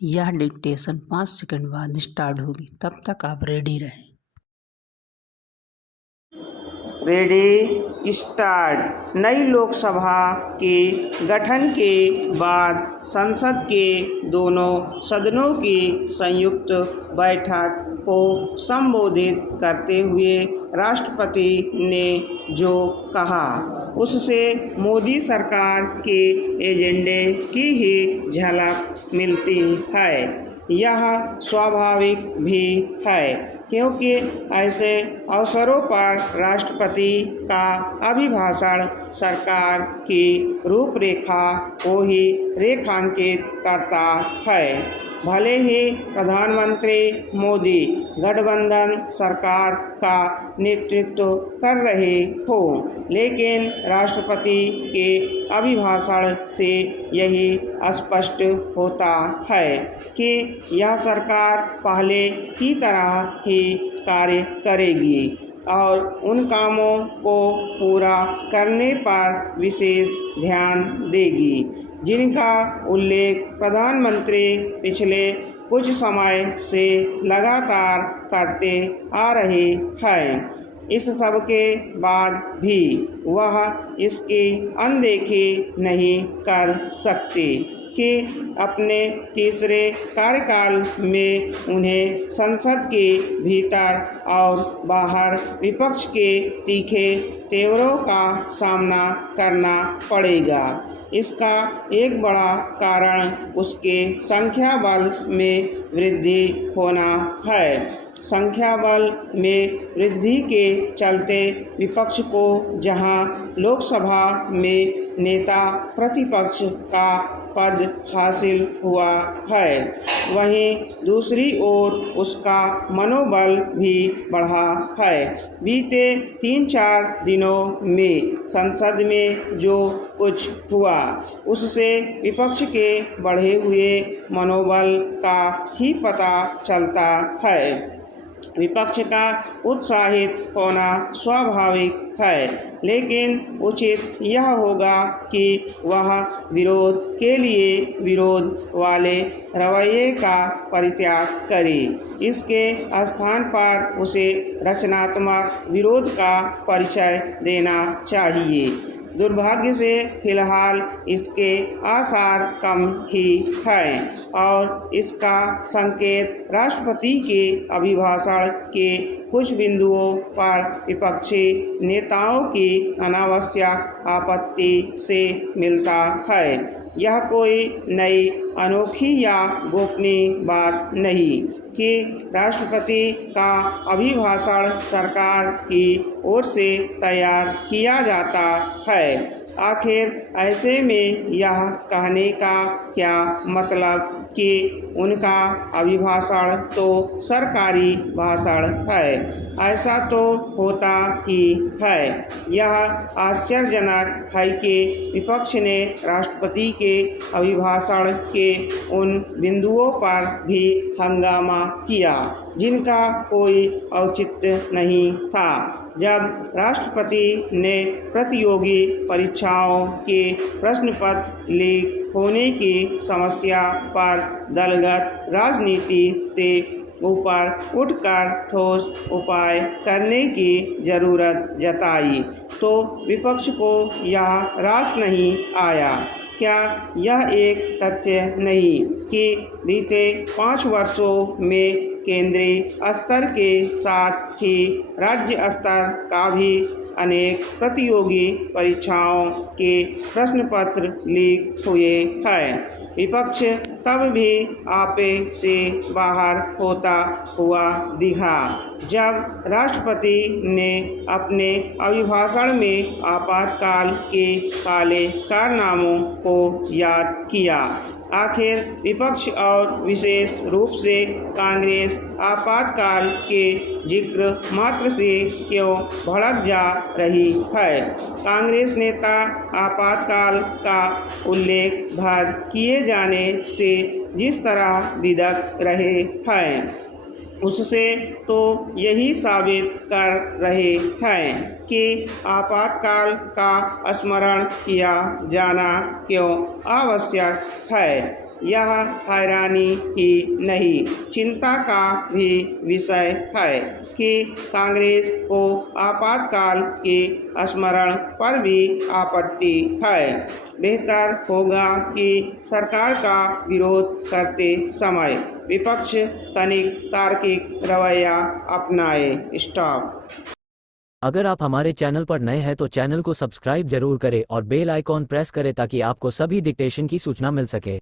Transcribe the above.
यह dictation 5 second बाद start होगी, तब तक आप रेडी रहें। Ready start. नई लोकसभा के गठन के बाद संसद के दोनों सदनों की संयुक्त बैठक को संबोधित करते हुए राष्ट्रपति ने जो कहा उससे मोदी सरकार के एजेंडे की ही झलक मिलती है। यह स्वाभाविक भी है क्योंकि ऐसे अवसरों पर राष्ट्रपति का अभिभाषण सरकार की रूपरेखा को ही रेखांकित करता है। भले ही प्रधानमंत्री मोदी गठबंधन सरकार का नेतृत्व कर रहे हो, लेकिन राष्ट्रपति के अभिभाषण से यही स्पष्ट होता है कि यह सरकार पहले की तरह ही कार्य करेगी और उन कामों को पूरा करने पर विशेष ध्यान देगी जिनका उल्लेख प्रधानमंत्री पिछले कुछ समय से लगातार करते आ रहे हैं। इस सब के बाद भी वह इसकी अनदेखी नहीं कर सकते कि अपने तीसरे कार्यकाल में उन्हें संसद के भीतर और बाहर विपक्ष के तीखे तेवरों का सामना करना पड़ेगा। इसका एक बड़ा कारण उसके संख्या बल में वृद्धि होना है। संख्या बल में वृद्धि के चलते विपक्ष को जहां लोकसभा में नेता प्रतिपक्ष का पद हासिल हुआ है, वहीं दूसरी ओर उसका मनोबल भी बढ़ा है। बीते 3-4 दिनों में संसद में जो कुछ हुआ उससे विपक्ष के बढ़े हुए मनोबल का ही पता चलता है। विपक्ष का उत्साहित होना स्वाभाविक है, लेकिन उचित यह होगा कि वह विरोध के लिए विरोध वाले रवैये का परित्याग करे। इसके स्थान पर उसे रचनात्मक विरोध का परिचय देना चाहिए। दुर्भाग्य से फिलहाल इसके आसार कम ही हैं और इसका संकेत राष्ट्रपति के अभिभाषण के कुछ बिंदुओं पर विपक्षी नेताओं की अनावश्यक आपत्ति से मिलता है। यह कोई नई अनोखी या गोपनीय बात नहीं कि राष्ट्रपति का अभिभाषण सरकार की ओर से तैयार किया जाता है। आखिर ऐसे में यह कहने का क्या मतलब कि उनका अभिभाषण तो सरकारी भाषण है? ऐसा तो होता ही है। यह आश्चर्यजनक है कि विपक्ष ने राष्ट्रपति के अभिभाषण के उन बिंदुओं पर भी हंगामा किया जिनका कोई औचित्य नहीं था। जब राष्ट्रपति ने प्रतियोगी परीक्षाओं के प्रश्न पत्र लीक होने की समस्या पर दलगत राजनीति से ऊपर उठकर ठोस उपाय करने की जरूरत जताई तो विपक्ष को यह रास नहीं आया। क्या यह एक तथ्य नहीं कि बीते 5 वर्षों में केंद्रीय स्तर के साथ ही राज्य स्तर का भी अनेक प्रतियोगी परीक्षाओं के प्रश्न पत्र लीक हुए हैं? विपक्ष तब भी आपे से बाहर होता हुआ दिखा जब राष्ट्रपति ने अपने अभिभाषण में आपातकाल के काले कारनामों को याद किया। आखिर विपक्ष और विशेष रूप से कांग्रेस आपातकाल के जिक्र मात्र से क्यों भड़क जा रही है? कांग्रेस नेता आपातकाल का उल्लेख भर किए जाने से जिस तरह बिदक रहे हैं उससे तो यही साबित कर रहे हैं कि आपातकाल का स्मरण किया जाना क्यों आवश्यक है। यह हैरानी ही नहीं, चिंता का भी विषय है कि कांग्रेस को आपातकाल के स्मरण पर भी आपत्ति है। बेहतर होगा कि सरकार का विरोध करते समय विपक्ष तनिक तार्किक रवैया अपनाए। स्टॉप। अगर आप हमारे चैनल पर नए हैं तो चैनल को सब्सक्राइब जरूर करें और बेल आइकॉन प्रेस करें ताकि आपको सभी डिक्टेशन की सूचना मिल सके।